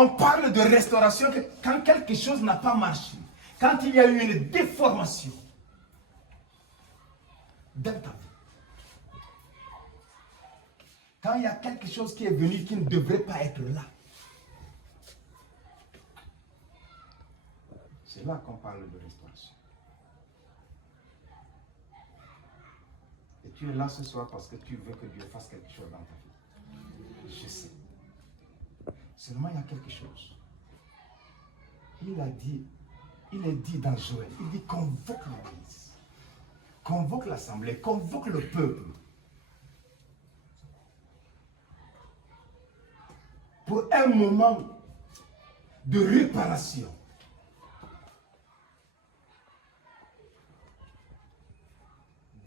On parle de restauration quand quelque chose n'a pas marché. Quand il y a eu une déformation dans ta vie. Quand il y a quelque chose qui est venu qui ne devrait pas être là. C'est là qu'on parle de restauration. Et tu es là ce soir parce que tu veux que Dieu fasse quelque chose dans ta vie. Je sais. Seulement il y a quelque chose. Il est dit dans Joël, il dit convoque l'église, convoque l'assemblée, convoque le peuple. Pour un moment de réparation.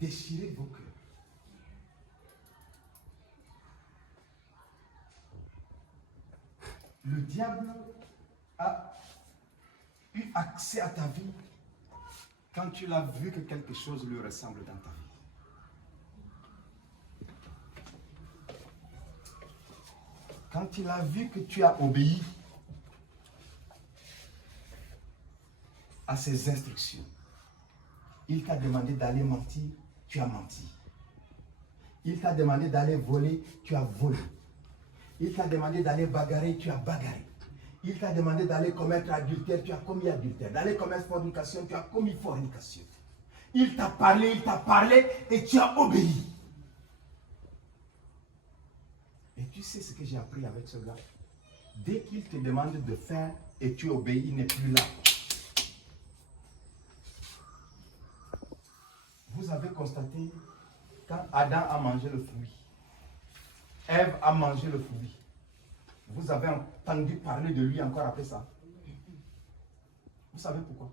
Déchirez vos cœurs. Le diable a eu accès à ta vie quand tu l'as vu que quelque chose lui ressemble dans ta vie. Quand il a vu que tu as obéi à ses instructions, il t'a demandé d'aller mentir, tu as menti. Il t'a demandé d'aller voler, tu as volé. Il t'a demandé d'aller bagarrer, tu as bagarré. Il t'a demandé d'aller commettre adultère, tu as commis adultère. D'aller commettre fornication, tu as commis fornication. Il t'a parlé et tu as obéi. Et tu sais ce que j'ai appris avec cela? Dès qu'il te demande de faire et tu obéis, il n'est plus là. Vous avez constaté, quand Adam a mangé le fruit, Ève a mangé le fruit, vous avez entendu parler de lui encore après ça? Vous savez pourquoi?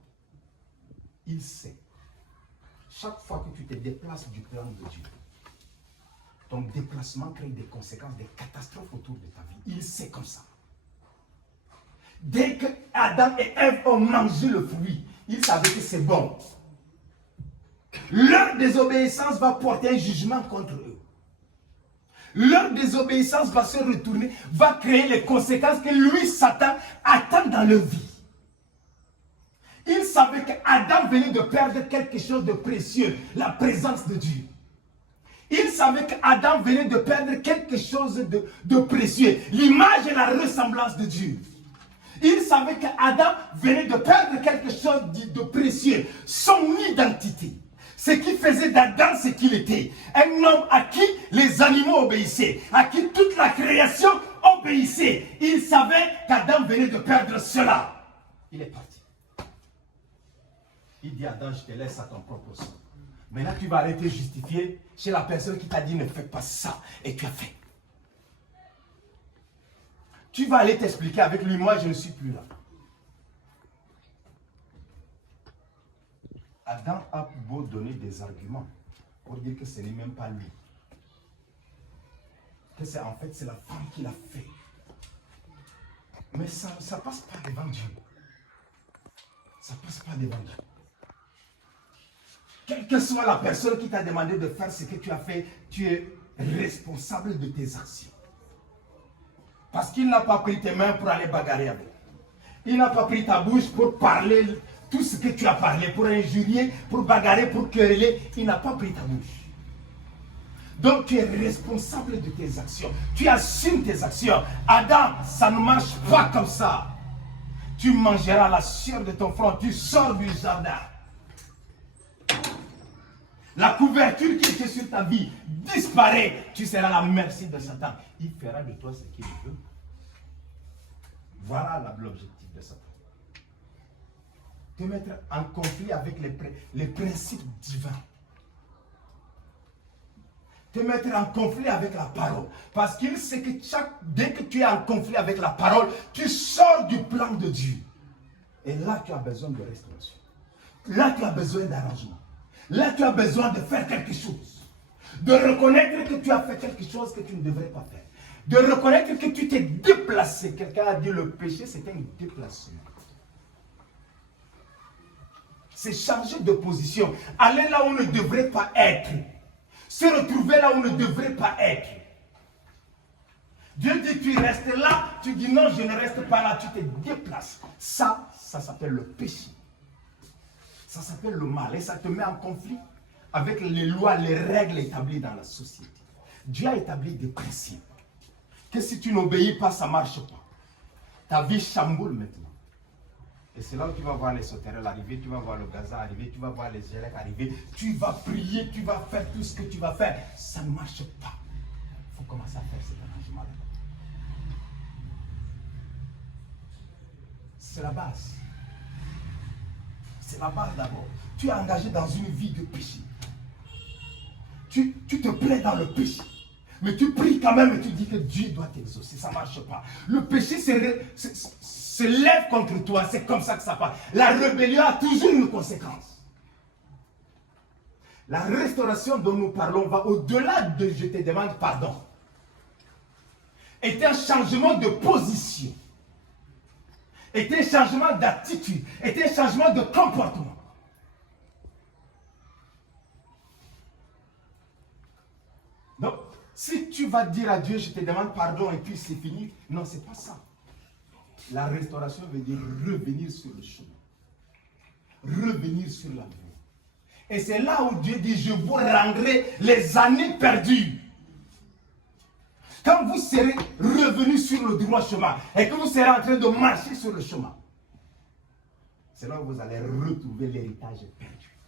Il sait. Chaque fois que tu te déplaces du plan de Dieu, ton déplacement crée des conséquences, des catastrophes autour de ta vie. Il sait comme ça. Dès que Adam et Ève ont mangé le fruit, ils savaient que c'est bon. Leur désobéissance va porter un jugement contre eux. Leur désobéissance va se retourner, va créer les conséquences que lui, Satan, attend dans leur vie. Il savait qu'Adam venait de perdre quelque chose de précieux, la présence de Dieu. Il savait qu'Adam venait de perdre quelque chose de précieux, l'image et la ressemblance de Dieu. Il savait qu'Adam venait de perdre quelque chose de précieux, son identité. Ce qui faisait d'Adam ce qu'il était. Un homme à qui les animaux obéissaient, à qui toute la création obéissait. Il savait qu'Adam venait de perdre cela. Il est parti. Il dit à Adam, je te laisse à ton propre sort. Maintenant, tu vas aller te justifier chez la personne qui t'a dit ne fais pas ça. Et tu as fait. Tu vas aller t'expliquer avec lui, moi je ne suis plus là. Adam a beau donner des arguments pour dire que ce n'est même pas lui. Que c'est en fait c'est la femme qui l'a fait. Mais ça ne passe pas devant Dieu. Ça ne passe pas devant Dieu. Quelle que soit la personne qui t'a demandé de faire ce que tu as fait, tu es responsable de tes actions. Parce qu'il n'a pas pris tes mains pour aller bagarrer avec. Il n'a pas pris ta bouche pour parler tout ce que tu as parlé, pour injurier, pour bagarrer, pour quereller. Il n'a pas pris ta bouche. Donc tu es responsable de tes actions. Tu assumes tes actions. Adam, ça ne marche pas comme ça. Tu mangeras la sueur de ton front. Tu sors du jardin. La couverture qui était sur ta vie disparaît. Tu seras à la merci de Satan. Il fera de toi ce qu'il veut. Voilà l'objectif de Satan. Te mettre en conflit avec les principes divins. Te mettre en conflit avec la parole. Parce qu'il sait que dès que tu es en conflit avec la parole, tu sors du plan de Dieu. Et là, tu as besoin de restauration. Là, tu as besoin d'arrangement. Là, tu as besoin de faire quelque chose. De reconnaître que tu as fait quelque chose que tu ne devrais pas faire. De reconnaître que tu t'es déplacé. Quelqu'un a dit le péché, c'est un déplacement. C'est changer de position. Aller là où on ne devrait pas être. Se retrouver là où on ne devrait pas être. Dieu dit tu restes là, tu dis non, je ne reste pas là, tu te déplaces. Ça s'appelle le péché. Ça s'appelle le mal et ça te met en conflit avec les lois, les règles établies dans la société. Dieu a établi des principes que si tu n'obéis pas, ça ne marche pas. Ta vie chamboule maintenant. Et c'est là où tu vas voir les sauterelles arriver, tu vas voir le Gaza arriver, tu vas voir les Gérèques arriver, tu vas prier, tu vas faire tout ce que tu vas faire. Ça ne marche pas. Il faut commencer à faire cet arrangement-là. C'est la base. C'est la base d'abord. Tu es engagé dans une vie de péché. Tu te plais dans le péché. Mais tu pries quand même et tu dis que Dieu doit t'exaucer. Ça ne marche pas. Le péché se lève contre toi. C'est comme ça que ça passe. La rébellion a toujours une conséquence. La restauration dont nous parlons va au-delà de je te demande pardon. Est un changement de position. Est un changement d'attitude. Est un changement de comportement. Donc, si tu vas dire à Dieu, je te demande pardon et puis c'est fini, non, c'est pas ça. La restauration veut dire revenir sur le chemin. Revenir sur la voie. Et c'est là où Dieu dit, je vous rendrai les années perdues. Quand vous serez revenu sur le droit chemin et que vous serez en train de marcher sur le chemin, c'est là où vous allez retrouver l'héritage perdu.